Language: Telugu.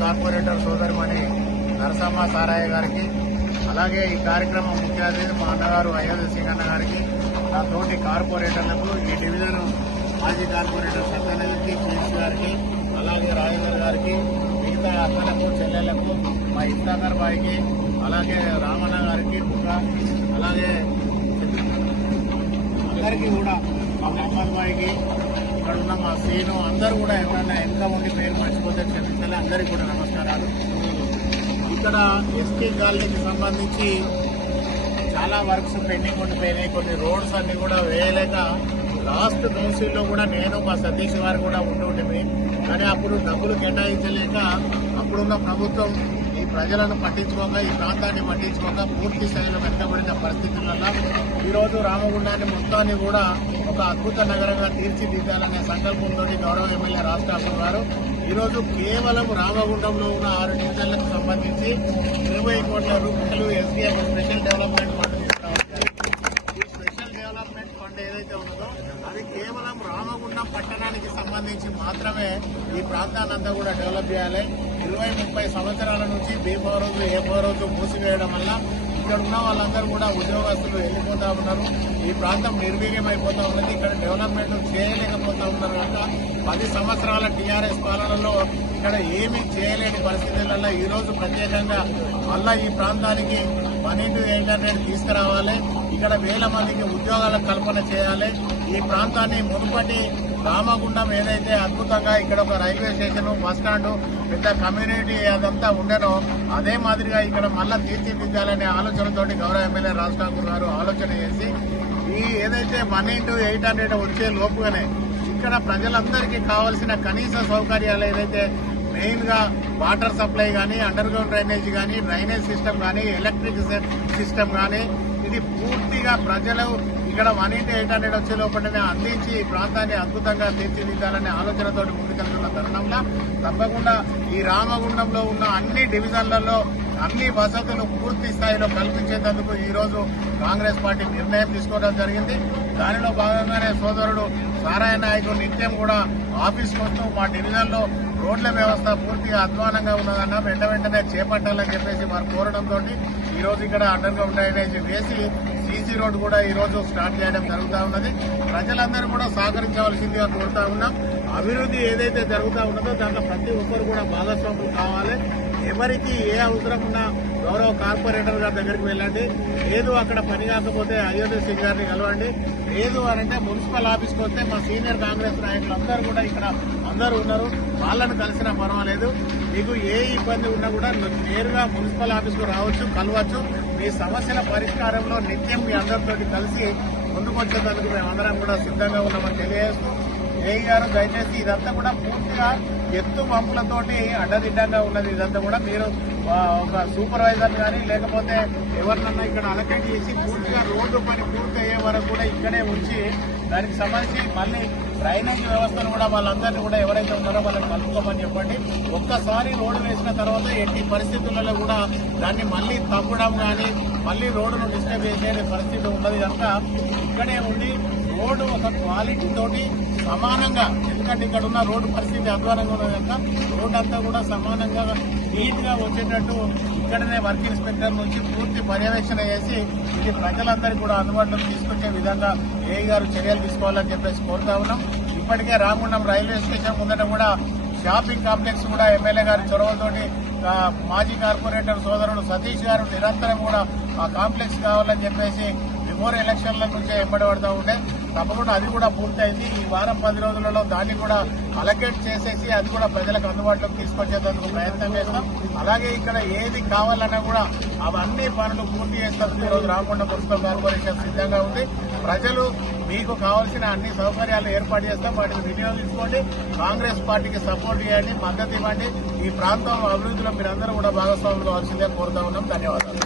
కార్పొరేటర్ సోదరిమణి నరసమ్మ సారయ్య గారికి, అలాగే ఈ కార్యక్రమం ముఖ్య అతిథి మా అన్నగారు అయోధ్య సింగ్ అన్న గారికి, నా తోటి కార్పొరేటర్లకు, ఈ డివిజన్ మాజీ కార్పొరేటర్ సత్యనగర్కి, చీఫ్ గారికి, అలాగే రాజేందర్ గారికి, మిగతా అక్కలకు, చెల్లెలకు, మా ఇఫ్తాకర్ బాయికి, అలాగే రామన్న గారికి, అలాగే అందరికీ కూడా మా మహమ్మద్ బాయికి, ఇక్కడ ఉన్న మా సీను, అందరూ కూడా ఎవరైనా ఎంత మంది పేరు మర్చిపోతే క్షమించాలి. అందరికీ కూడా నమస్కారాలు. ఇక్కడ ఎస్టీ కాలనీకి సంబంధించి చాలా వర్క్స్ పెండింగ్ ఉండిపోయినాయి. కొన్ని రోడ్స్ అన్ని కూడా వేయలేక లాస్ట్ కౌన్సిల్లో కూడా నేను మా సతీష్ గారు కూడా ఉంటుంటివి. కానీ అప్పుడు డబ్బులు కేటాయించలేక అప్పుడున్న ప్రభుత్వం ఈ ప్రజలను పట్టించుకోక, ఈ ప్రాంతాన్ని పట్టించుకోక పూర్తి స్థాయిలో వెనుకబడిన పరిస్థితులలో ఈరోజు రామగుండాన్ని మొత్తాన్ని కూడా ఒక అద్భుత నగరంగా తీర్చిదిద్దాలనే సంకల్పంతో గౌరవ ఎమ్మెల్యే రాజ్ ఠాకూర్ గారు ఈరోజు కేవలం రామగుండంలో ఉన్న 6 డివిజన్లకు సంబంధించి 20 కోట్ల రూపాయలు ఎస్బీఐ స్పెషల్ డెవలప్మెంట్ ఫండ్ తీసుకురావాలి. ఈ స్పెషల్ డెవలప్మెంట్ ఫండ్ ఏదైతే ఉన్నదో అది కేవలం రామగుండం పట్టణానికి సంబంధించి మాత్రమే ఈ ప్రాంతాన్నంతా కూడా డెవలప్ చేయాలి. 20-30 సంవత్సరాల నుంచి బీ ఫోరోజు, ఏ ఫోరోజు మూసివేయడం వల్ల ఇక్కడ ఉన్న వాళ్ళందరూ కూడా ఉద్యోగస్తులు వెళ్ళిపోతా ఉన్నారు. ఈ ప్రాంతం నిర్వీర్యం అయిపోతా ఉన్నది. ఇక్కడ డెవలప్మెంట్ చేయలేకపోతా ఉన్నారు కనుక 10 సంవత్సరాల టీఆర్ఎస్ పాలనలో ఇక్కడ ఏమీ చేయలేని పరిస్థితులలో ఈరోజు ప్రత్యేకంగా మళ్ళా ఈ ప్రాంతానికి 1:800 తీసుకురావాలి. ఇక్కడ వేల మందికి ఉద్యోగాల కల్పన చేయాలి. ఈ ప్రాంతాన్ని మునుపటి రామగుండం ఏదైతే అద్భుతంగా ఇక్కడ ఒక రైల్వే స్టేషన్, బస్టాండ్, పెద్ద కమ్యూనిటీ అదంతా ఉండేనో అదే మాదిరిగా ఇక్కడ మళ్ళా తీర్చిదిద్దాలనే ఆలోచనతోటి గౌరవ ఎమ్మెల్యే రాజ్ ఠాకూర్ గారు ఆలోచన చేసి ఈ ఏదైతే 1:800 వచ్చే లోపుగానే ఇక్కడ ప్రజలందరికీ కావాల్సిన కనీస సౌకర్యాలు ఏదైతే మెయిన్ గా వాటర్ సప్లై కానీ, అండర్ గ్రౌండ్ డ్రైనేజ్ కానీ, డ్రైనేజ్ సిస్టమ్ కానీ, ఎలక్ట్రిక్ సిస్టమ్ కానీ ఇది పూర్తిగా ప్రజలు ఇక్కడ 1:800 వచ్చే లోపలనే అందించి ఈ ప్రాంతాన్ని అద్భుతంగా తీర్చిదిద్దాలనే ఆలోచనతో ముందుకెళ్తున్న తరుణంలో తప్పకుండా ఈ రామగుండంలో ఉన్న అన్ని డివిజన్లలో అన్ని వసతులు పూర్తి స్థాయిలో కల్పించేందుకు ఈ రోజు కాంగ్రెస్ పార్టీ నిర్ణయం తీసుకోవడం జరిగింది. దానిలో భాగంగానే సోదరుడు సారాయ నాయకుడు నిత్యం కూడా ఆఫీస్ వస్తూ మా డివిజన్లో రోడ్ల వ్యవస్థ పూర్తిగా అధ్వానంగా ఉన్నదన్న వెంటనే చేపట్టాలని చెప్పేసి వారు కోరడంతో ఈ రోజు ఇక్కడ అండర్ గ్రౌండ్ డ్రైనేజ్ వేసి సీసీ రోడ్ కూడా ఈ రోజు స్టార్ట్ చేయడం జరుగుతూ ఉన్నది. ప్రజలందరూ కూడా సహకరించవలసిందిగా కోరుతా ఉన్నాం. అభివృద్ధి ఏదైతే జరుగుతూ ఉన్నదో దాంట్లో ప్రతి ఒక్కరు కూడా భాగస్వాములు కావాలి. ఎవరికి ఏ అవసరం ఉన్నా గౌరవ కార్పొరేటర్ గారి దగ్గరికి వెళ్ళండి. లేదు అక్కడ పని కాకపోతే అయోధ్య సింగ్ గారిని కలవండి. లేదు అనంటే మున్సిపల్ ఆఫీస్కి వస్తే మా సీనియర్ కాంగ్రెస్ నాయకులు అందరూ కూడా ఇక్కడ అందరూ ఉన్నారు. వాళ్ళను కలిసినా పర్వాలేదు. మీకు ఏ ఇబ్బంది ఉన్నా కూడా నేరుగా మున్సిపల్ ఆఫీస్కు రావచ్చు, కలవచ్చు. మీ సమస్యల పరిష్కారంలో నిత్యం మీ అందరితో కలిసి ముందుకొచ్చేందుకు మేమందరం కూడా సిద్ధంగా ఉన్నామని తెలియజేస్తూ ఏఈ గారు దయచేసి ఇదంతా కూడా పూర్తిగా ఎత్తు పంపులతోటి అడ్డదిడ్డంగా ఉన్నది. ఇదంతా కూడా మీరు ఒక సూపర్వైజర్ కానీ లేకపోతే ఎవరినన్నా ఇక్కడ అలకేట్ చేసి పూర్తిగా రోడ్డు పని పూర్తి అయ్యే వరకు కూడా ఇక్కడే ఉంచి దానికి సంబంధించి మళ్ళీ డ్రైనేజ్ వ్యవస్థను కూడా వాళ్ళందరినీ కూడా ఎవరైతే ఉన్నారో వాళ్ళని కలుపుకోమని చెప్పండి. ఒక్కసారి రోడ్డు వేసిన తర్వాత ఎట్టి పరిస్థితులలో కూడా దాన్ని మళ్ళీ తవ్వడం కానీ మళ్ళీ రోడ్డును డిస్టర్బ్ చేసే పరిస్థితి ఉన్నది కనుక ఇక్కడే ఉండి రోడ్డు ఒక క్వాలిటీ తోటి సమానంగా, ఎందుకంటే ఇక్కడ ఉన్న రోడ్డు పరిస్థితి అధ్వానంగా ఉన్నది కనుక రోడ్డు అంతా కూడా సమానంగా నీట్ గా వచ్చేటట్టు ఇక్కడనే వర్క్ ఇన్స్పెక్టర్ నుంచి పూర్తి పర్యవేక్షణ చేసి ఇది ప్రజలందరికీ కూడా అందుబాటులోకి తీసుకొచ్చే విధంగా ఏఈ గారు చర్యలు తీసుకోవాలని చెప్పేసి కోరుతా ఉన్నాం. ఇప్పటికే రామగుండం రైల్వే స్టేషన్ ముందట కూడా షాపింగ్ కాంప్లెక్స్ కూడా ఎమ్మెల్యే గారి చొరవతోటి మాజీ కార్పొరేటర్ సోదరుడు సతీష్ గారు నిరంతరం కూడా ఆ కాంప్లెక్స్ కావాలని చెప్పేసి బిఫోర్ ఎలక్షన్ల నుంచే ఎంబడబడతా ఉండే. తప్పకుండా అది కూడా పూర్తయింది. ఈ వారం 10 రోజులలో దాన్ని కూడా అలకేట్ చేసేసి అది కూడా ప్రజలకు అందుబాటులోకి తీసుకొచ్చేందుకు ప్రయత్నం చేస్తాం. అలాగే ఇక్కడ ఏది కావాలన్నా కూడా అవన్నీ పనులు పూర్తి చేసేందుకు ఈరోజు రామగుండం మున్సిపల్ కార్పొరేషన్ సిద్ధంగా ఉంది. ప్రజలు మీకు కావాల్సిన అన్ని సౌకర్యాలు ఏర్పాటు చేస్తాం, వాటిని వినియోగించుకోండి. కాంగ్రెస్ పార్టీకి సపోర్ట్ చేయండి, మద్దతు ఇవ్వండి. ఈ ప్రాంతం అభివృద్ధిలో మీరందరూ కూడా భాగస్వాములు కావాల్సిందే కోరుతా ఉన్నాం. ధన్యవాదాలు.